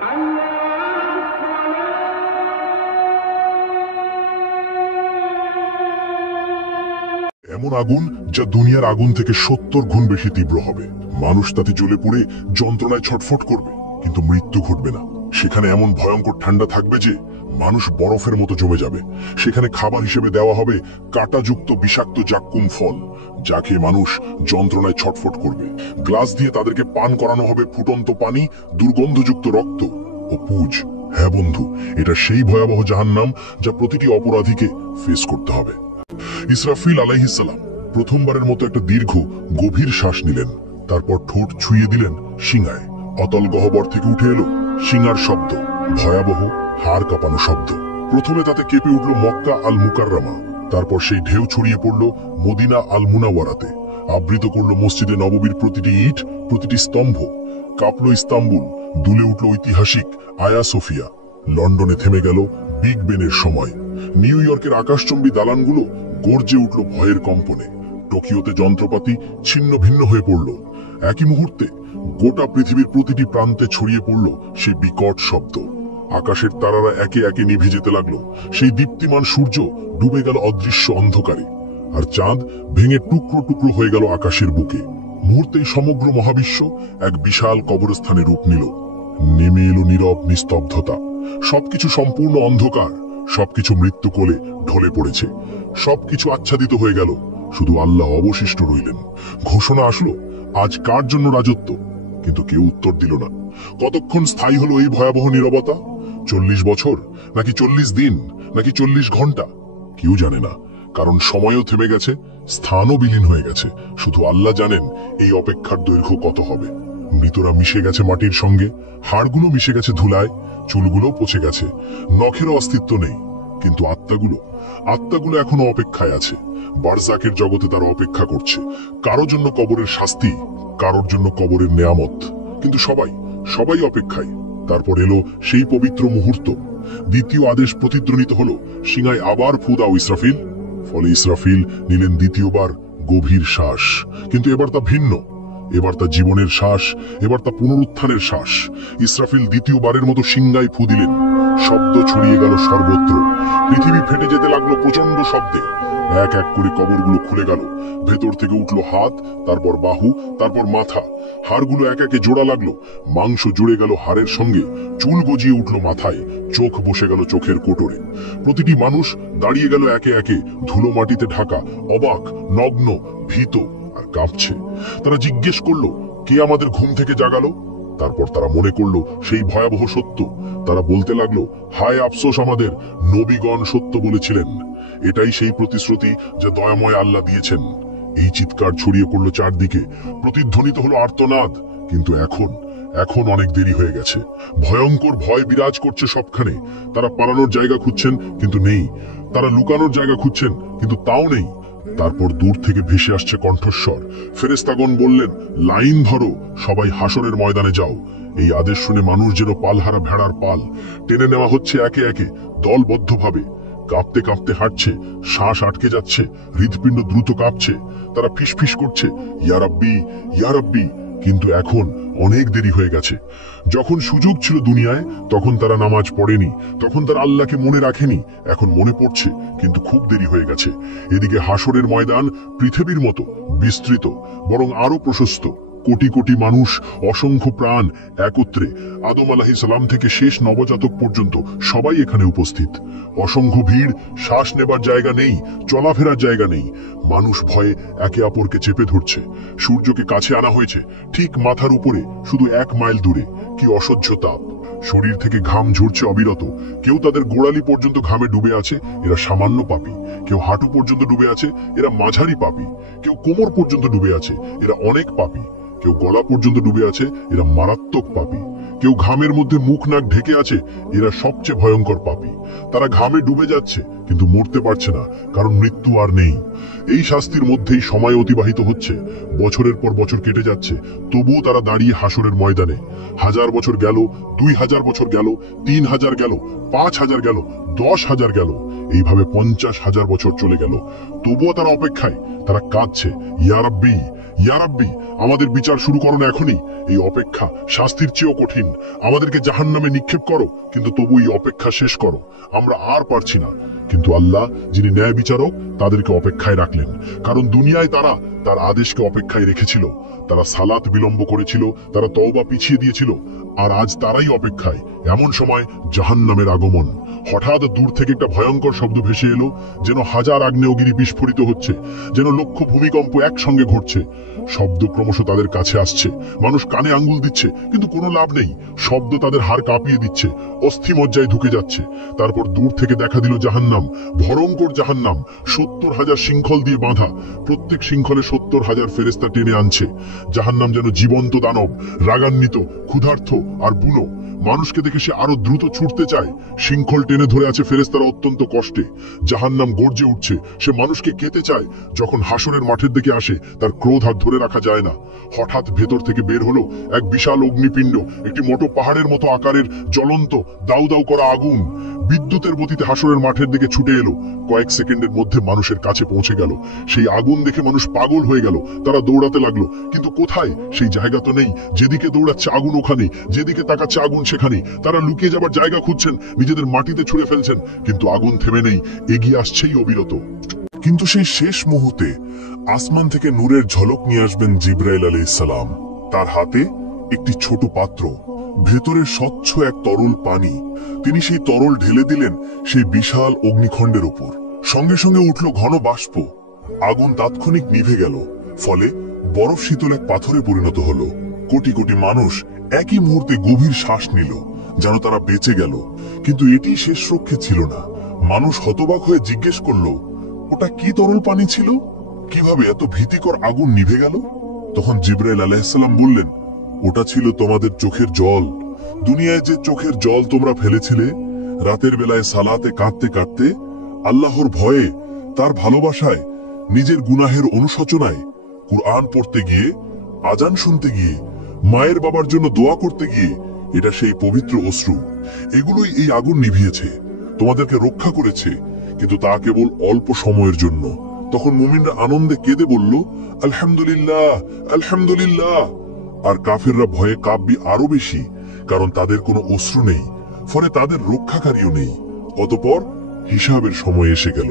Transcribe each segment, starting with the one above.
এমন আগুন যা দুনিয়ার আগুন থেকে 70 গুণ বেশি তীব্র হবে। মানুষ তাতে জ্বলে পড়ে যন্ত্রণায় ছটফট করবে, কিন্তু মৃত্যু ঘটবে না। সেখানে এমন ভয়ঙ্কর ঠান্ডা থাকবে যে মানুষ বরফের মতো জমে যাবে। সেখানে খাবার হিসেবে দেওয়া হবে কাঁটাযুক্ত বিষাক্ত জাক্কুম ফল, যা খেয়ে মানুষ যন্ত্রণায় ছটফট করবে। গ্লাস দিয়ে তাদেরকে পান করানো হবে ফুটন্ত পানি, দুর্গন্ধযুক্ত রক্ত ও পুজ। হ্যাঁ বন্ধু, এটা সেই ভয়াবহ জাহান্নাম যা প্রতিটি অপরাধীকে ফেস করতে হবে। ইসরাফিল আলাইহিস সালাম প্রথমবারের মতো একটা দীর্ঘ গভীর শ্বাস নিলেন। তারপর ঠোঁট ছুঁয়ে দিলেন শিঙায়। অতল গহ্বর থেকে উঠে এলো শিঙার শব্দ, ভয়াবহ হাড় কাঁপানো শব্দ। প্রথমে তাতে কেঁপে উঠল মক্কা আল মুকাররমা, তারপর সেই ঢেউ ছড়িয়ে পড়ল মদিনা আল মুনাওয়ারাতে, আবৃত করল মসজিদে নববীর প্রতিটি ইট, প্রতিটি স্তম্ভ। কাঁপল ইস্তাম্বুল, দুলে উঠল ঐতিহাসিক আয়া সোফিয়া। লন্ডনে থেমে গেল বিগ বেনের সময়। নিউ ইয়র্কের আকাশচুম্বী দালানগুলো গর্জে উঠল ভয়ের কম্পনে। টোকিওতে যন্ত্রপাতি ছিন্ন ভিন্ন হয়ে পড়ল। একই মুহূর্তে গোটা পৃথিবীর প্রতিটি প্রান্তে ছড়িয়ে পড়ল সেই বিকট শব্দ। আকাশের তারারা একে একে নিভে যেতে লাগলো। সেই দীপ্তিমান সূর্য ডুবে গেল অদৃশ্য অন্ধকারে, আর চাঁদ ভেঙে টুকরো টুকরো হয়ে গেল আকাশের বুকে। মুহূর্তেই সমগ্র মহাবিশ্ব এক বিশাল কবরস্থানে রূপ নিল। নেমে এলো নীরব নিস্তব্ধতা। সবকিছু সম্পূর্ণ অন্ধকার, সবকিছু মৃত্যু কোলে ঢলে পড়েছে। সবকিছু আচ্ছাদিত হয়ে গেল, শুধু আল্লাহ অবশিষ্ট রইলেন। ঘোষণা আসলো, আজ কার জন্য রাজত্ব? কিন্তু কেউ উত্তর দিল না। কতক্ষণ স্থায়ী হলো এই ভয়াবহ নীরবতা? 40 বছর, নাকি 40 দিন, নাকি 40 ঘন্টা? কেউ জানে না, কারণ সময়ও থেমে গেছে, স্থানও বিলীন হয়ে গেছে। শুধু আল্লাহ জানেন এই অপেক্ষার দৈর্ঘ্য কত হবে। মৃতরা মিশে গেছে মাটির সঙ্গে, হাড়গুলো মিশে গেছে ধুলায়, চুলগুলো পচে গেছে, নখেরও অস্তিত্ব নেই। কিন্তু আত্মাগুলো এখনো অপেক্ষায় আছে। বারজাকের জগতে তারা অপেক্ষা করছে, কারোর জন্য কবরের শাস্তি, কারোর জন্য কবরের নেয়ামত। কিন্তু সবাই অপেক্ষায়। তারপর এলো সেই পবিত্র মুহূর্ত। দ্বিতীয় আদেশ প্রতিধ্বনিত হলো, সিঙায় আবার ফু দাও ইসরাফিল। ফলে ইসরাফিল নিলেন দ্বিতীয়বার গভীর শ্বাস। কিন্তু এবার তা ভিন্ন, এবার তা জীবনের শ্বাস, এবার তা পুনরুত্থানের শ্বাস। ইসরাফিল দ্বিতীয়বারের মতো সিংহায় ফু দিলেন। শব্দ ছড়িয়ে গেল সর্বত্র। পৃথিবী ফেটে যেতে লাগলো প্রচন্ড শব্দে। এক এক করে কবরগুলো খুলে গেল। ভেতর থেকে উঠলো হাত, তারপর বাহু, তারপর মাথা। হাড়গুলো এক একে জোড়া লাগলো। মাংস জুড়ে গেল হাড়ের সঙ্গে, চুল গজিয়ে উঠলো মাথায়, চোখ বসে গেল চোখের কোটরে। প্রতিটি মানুষ দাঁড়িয়ে গেল একে একে, ধুলো মাটিতে ঢাকা, অবাক, নগ্ন, ভীত আর কাঁপছে। তারা জিজ্ঞেস করলো, কে আমাদের ঘুম থেকে জাগালো? তারপর তারা মনে করলো সেই ভয়াবহ সত্য। তারা বলতে লাগলো, হায় আফসোস আমাদের, নবীগণ সত্য বলেছিলেন। এটাই সেই প্রতিশ্রুতি যা দয়াময় আল্লাহ দিয়েছেন। এই চিৎকার ছড়িয়ে পড়লো চারদিকে, প্রতিধ্বনিত হলো আর্তনাদ। কিন্তু এখন অনেক দেরি হয়ে গেছে। ভয়ঙ্কর ভয় বিরাজ করছে সবখানে। তারা পালানোর জায়গা খুঁজছেন, কিন্তু নেই। তারা লুকানোর জায়গা খুঁজছেন, কিন্তু তাও নেই। তারপর দূর থেকে ভেসে আসছে কণ্ঠস্বর। ফেরেশতাগণ বললেন, লাইন ধরো, সবাই হাসরের ময়দানে যাও। এই আদেশ শুনে মানুষ যেন পালহারা ভেড়ার পাল টেনে নেওয়া হচ্ছে একে একে, দলবদ্ধভাবে। কাঁপতে কাঁপতে হাঁটছে, শ্বাস আটকে যাচ্ছে, হৃদপিণ্ড দ্রুত কাঁপছে। তারা ফিসফিস করছে, ইয়া রাব্বি, ইয়া রাব্বি। কিন্তু এখন অনেক দেরি হয়ে গেছে। যখন সুযোগ ছিল দুনিয়ায়, তখন তারা নামাজ পড়েনি, তখন তারা আল্লাহকে মনে রাখেনি। এখন মনে পড়ছে, কিন্তু খুব দেরি হয়ে গেছে। এদিকে হাসরের ময়দান পৃথিবীর মতো বিস্তৃত, বরং আরো প্রশস্ত। কোটি কোটি মানুষ, অসংখ্য প্রাণ একত্রে। আদম আলাইহিস সালাম থেকে শেষ নবজাতক পর্যন্ত সবাই এখানে উপস্থিত। অসংখ্য ভিড়, শ্বাস নেবার জায়গা নেই, চলাফেরার জায়গা নেই। মানুষ ভয়ে একে অপরকে চেপে ধরছে। সূর্যকে কাছে আনা হয়েছে, ঠিক মাথার উপরে, শুধু 1 মাইল দূরে। কি অসহ্য তাপ! শরীর থেকে ঘাম ঝরছে অবিরত। কেউ তাদের গোড়ালি পর্যন্ত ঘামে ডুবে আছে, এরা সামান্য পাপী। কেউ হাঁটু পর্যন্ত ডুবে আছে, এরা মাঝারি পাপী। কেউ কোমর পর্যন্ত ডুবে আছে, এরা অনেক পাপী। কেউ গলা পর্যন্ত ডুবে আছে, এরা মারাত্মক পাপী। কেউ ঘামের মধ্যে মুখ নাক ঢেকে আছে, এরা সবচেয়ে ভয়ঙ্কর পাপী। তারা ঘামে ডুবে যাচ্ছে, কিন্তু মরতে পারছে না, কারণ মৃত্যু আর নেই। এই শাস্তির মধ্যেই সময় অতিবাহিত হচ্ছে। বছরের পর বছর কেটে যাচ্ছে, তবুও তারা দাঁড়িয়ে হাসরের ময়দানে। 1000 বছর গেল, 2000 বছর গেল, 3000 গেল, 5000 গেল, 10,000 গেল। এইভাবে 50,000 বছর চলে গেল। তবুও তারা অপেক্ষায়। তারা কাঁদছে, ইয়া রাব্বি, ইয়া রাব্বি, আমাদের বিচার শুরু করো না এখনই। এই অপেক্ষা শাস্তির চেয়েও কঠিন। আমাদেরকে জাহান্নামে নিক্ষেপ করো, কিন্তু তবু এই অপেক্ষা শেষ করো। আমরা আর পারছি না। কিন্তু আল্লাহ, যিনি ন্যায় বিচারক, তাদেরকে অপেক্ষায় রাখলেন। কারণ দুনিয়ায় তারা তার আদেশকে অপেক্ষায় রেখেছিল। তারা সালাত বিলম্ব করেছিল, তারা তওবা পিছিয়ে দিয়েছিল। আর আজ তারাই অপেক্ষায়। এমন সময় জাহান্নামের আগমন। হঠাৎ দূর থেকে একটা ভয়ঙ্কর শব্দ ভেসে এলো, যেন হাজার আগ্নেয়গিরি বিস্ফোরিত হচ্ছে, যেন লক্ষ ভূমিকম্প একসঙ্গে ঘটছে। শব্দ ক্রমশ তাদের কাছে আসছে। মানুষ কানে আঙ্গুল দিচ্ছে, কিন্তু কোনো লাভ নেই। শব্দ তাদের হাড় কাঁপিয়ে দিচ্ছে, অস্থি মজ্জায় ঢুকে যাচ্ছে। তারপর দূর থেকে দেখা দিল জাহান্নাম, ভয়ঙ্কর জাহান্নাম, 70,000 শৃঙ্খল দিয়ে বাঁধা। প্রত্যেক শৃঙ্খলে 70,000 ফেরেশতা টেনে আনছে। জাহান্নাম যেন জীবন্ত দানব, রাগান্বিত, ক্ষুধার্ত আর বুনো। মানুষকে দেখে সে আরো দ্রুত ছুটতে চায়। শৃঙ্খল টেনে ধরে আছে ফেরেশতারা অত্যন্ত কষ্টে। জাহান্নাম গর্জে উঠছে, সে মানুষকে খেতে চায়। যখন হাসরের মাঠের দিকে আসে, তার ক্রোধ আর ধরে রাখা যায় না। হঠাৎ ভেতর থেকে বের হলো এক বিশাল অগ্নিপিণ্ড, একটি মোটো পাহাড়ের মতো আকারের জ্বলন্ত দাউ দাউ করা আগুন। বিদ্যুতের গতিতে হাসরের মাঠের দিকে ছুটে এলো। কয়েক সেকেন্ডের মধ্যে মানুষের কাছে পৌঁছে গেল। সেই আগুন দেখে মানুষ পাগল হয়ে গেল। তারা দৌড়াতে লাগলো, কিন্তু কোথায়? সেই জায়গা তো নেই। যেদিকে দৌড়াচ্ছে আগুন ওখানে, যেদিকে তাকাচ্ছে আগুন সেখানে। তারা লুকিয়ে যাবার জায়গা খুঁজছেন, নিজেদের মাটিতে ছুঁড়ে ফেলছেন, কিন্তু আগুন থেমে নেই, এগিয়ে আসছেই অবিরত। কিন্তু সেই শেষ মুহূর্তে আসমান থেকে নূরের ঝলক নিয়ে আসবেন জিবরাইল আলাইহিস সালাম। তার হাতে একটি ছোট পাত্র, ভেতরে স্বচ্ছ এক তরল পানি। তিনি সেই তরল ঢেলে দিলেন সেই বিশাল অগ্নিখণ্ডের উপর। সঙ্গে সঙ্গে উঠল ঘন বাষ্প। আগুন তাৎক্ষণিক নিভে গেল, ফলে বরফ শীতল এক পাথরে পরিণত হলো। কোটি কোটি মানুষ একই মুহূর্তে গভীর শ্বাস নিল, যেন তারা বেঁচে গেল। কিন্তু এটি শেষ রক্ষে ছিল না। মানুষ হতবাক হয়ে জিজ্ঞেস করলো, ওটা কি তরল পানি ছিল? কিভাবে এত ভীতিকর আগুন নিভে গেল? তখন জিবরাইল আলাইহিস সালাম বললেন, ওটা ছিল তোমাদের চোখের জল। দুনিয়ায় যে চোখের জল তোমরা ফেলেছিলে, রাতের বেলায় সালাতে কাঁদতে কাঁদতে, আল্লাহর ভয়ে, তার ভালোবাসায়, নিজের গুনাহের অনুশোচনায়, কুরআন পড়তে গিয়ে, আজান শুনতে গিয়ে, মায়ের বাবার জন্য দোয়া করতে গিয়ে, এটা সেই পবিত্র অশ্রু। এগুলোই এই আগুন নিভিয়েছে, তোমাদেরকে রক্ষা করেছে, কিন্তু তা কেবল অল্প সময়ের জন্য। তখন মুমিনরা আনন্দে কেঁদে বলল, আলহামদুলিল্লাহ, আলহামদুলিল্লাহ। আর কাফেররা ভয়ে কাঁপবে আরো বেশি, কারণ তাদের কোনো অশ্রু নেই, ফলে তাদের রক্ষাকারীও নেই। অতঃপর হিসাবের সময় এসে গেল।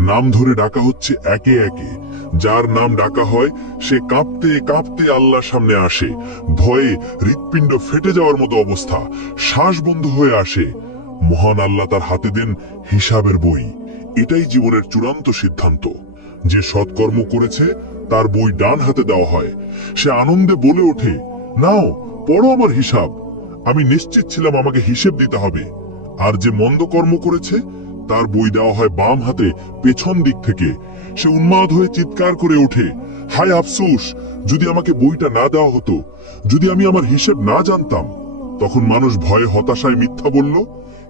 নাম ধরে ডাকা হচ্ছে একে একে। যার নাম ডাকা হয় সে কাঁপতে কাঁপতে আল্লাহর সামনে আসে। ভয়ে হৃৎপিণ্ড ফেটে যাওয়ার মতো অবস্থা, শ্বাস বন্ধ হয়ে আসে। মহান আল্লাহ তার হাতে দেন হিসাবের বই। এটাই জীবনের চূড়ান্ত সিদ্ধান্ত। যে সৎকর্ম করেছে তার বই ডান হাতে দেওয়া হয়। সে আনন্দে বলে ওঠে, নাও পড়ো আমার হিসাব। আমি নিশ্চিত ছিলাম আমাকে হিসেব দিতে হবে। আর যে মন্দ কর্ম করেছে তার বই দেওয়া হয় বাম হাতে, পেছন দিক থেকে। সে উন্মাদ হয়ে চিৎকার করে ওঠে, হায় আফসোস, যদি আমাকে বইটা না দেওয়া হতো, যদি আমি আমার হিসেব না জানতাম। তখন মানুষ ভয়ে হতাশায় মিথ্যা বলল,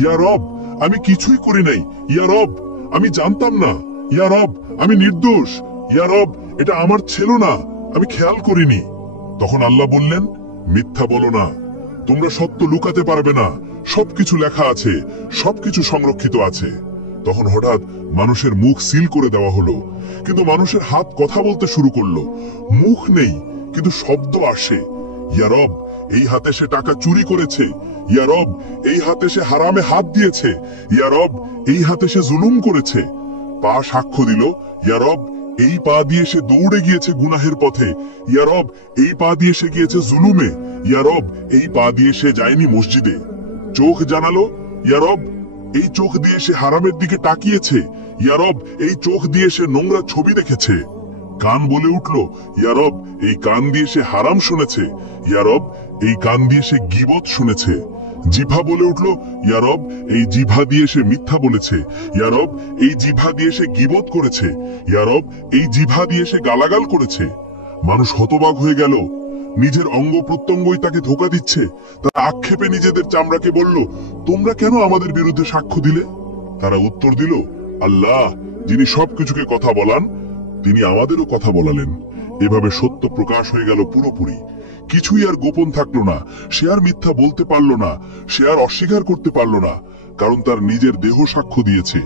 ইয়া রব, আমি কিছুই করি নাই। ইয়া রব, আমি জানতাম না। ইয়া রব, আমি নির্দোষ। ইয়া রব, এটা আমার ছিল না, আমি খেয়াল করিনি। তখন আল্লাহ বললেন, মিথ্যা বলো না, তোমরা সত্য লুকাতে পারবে না। সবকিছু লেখা আছে, সবকিছু সংরক্ষিত আছে। তখন হঠাৎ মানুষের মুখ সিল করে দেওয়া হলো, কিন্তু মানুষের হাত কথা বলতে শুরু করলো। মুখ নেই, কিন্তু শব্দ আসে। ইয়া রব, এই হাতে সে টাকা চুরি করেছে। ইয়া রব, এই হাতে সে হারামে হাত দিয়েছে। ইয়া রব, এই হাতে সে জুলুম করেছে। পা সাক্ষ্য দিল, ইয়া রব, এই পা দিয়ে সে দৌড়ে গিয়েছে গুনাহের পথে। ইয়া রব, এই পা দিয়ে সে গিয়েছে জুলুমে। ইয়া রব, এই পা দিয়ে সে যায়নি মসজিদে। চোখ জানালো, ইয়া রব, এই চোখ দিয়ে সে হারামের দিকে তাকিয়েছে। ইয়া রব, এই চোখ দিয়ে সে নোংরা ছবি দেখেছে। কান বলে উঠল, ইয়া রব, এই কান দিয়ে সে হারাম শুনেছে। ইয়া রব, এই কান দিয়ে সে গীবত শুনেছে। জিভা বলে উঠল, ইয়া রব, এই জিভা দিয়ে সে মিথ্যা বলেছে। ইয়া রব, এই জিভা দিয়ে সে গীবত করেছে। ইয়া রব, এই জিভা দিয়ে সে গালাগাল করেছে। মানুষ হতবাক হয়ে গেল। নিজের অঙ্গ প্রত্যঙ্গই তাকে ধোঁকা দিচ্ছে। তারা আক্ষেপে নিজেদের চামড়াকে বলল, তোমরা কেন আমাদের বিরুদ্ধে সাক্ষ্য দিলে? তারা উত্তর দিল, আল্লাহ, যিনি সবকিছুকে কথা বলান, তিনি আমাদেরও কথা বলালেন। এভাবে সত্য প্রকাশ হয়ে গেল পুরোপুরি। কিছুই আর গোপন থাকলো না। সে আর মিথ্যা বলতে পারলো না, সে আর অস্বীকার করতে পারলো না, কারণ তার নিজের দেহ সাক্ষ্য দিয়েছে।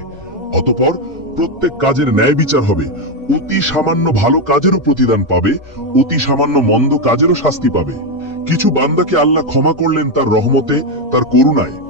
অতঃপর প্রত্যেক কাজের ন্যায় বিচার হবে। অতি সামান্য ভালো কাজেরও প্রতিদান পাবে, অতি সামান্য মন্দ কাজেরও শাস্তি পাবে। কিছু বান্দাকে আল্লাহ ক্ষমা করলেন তার রহমতে, তার করুণায়,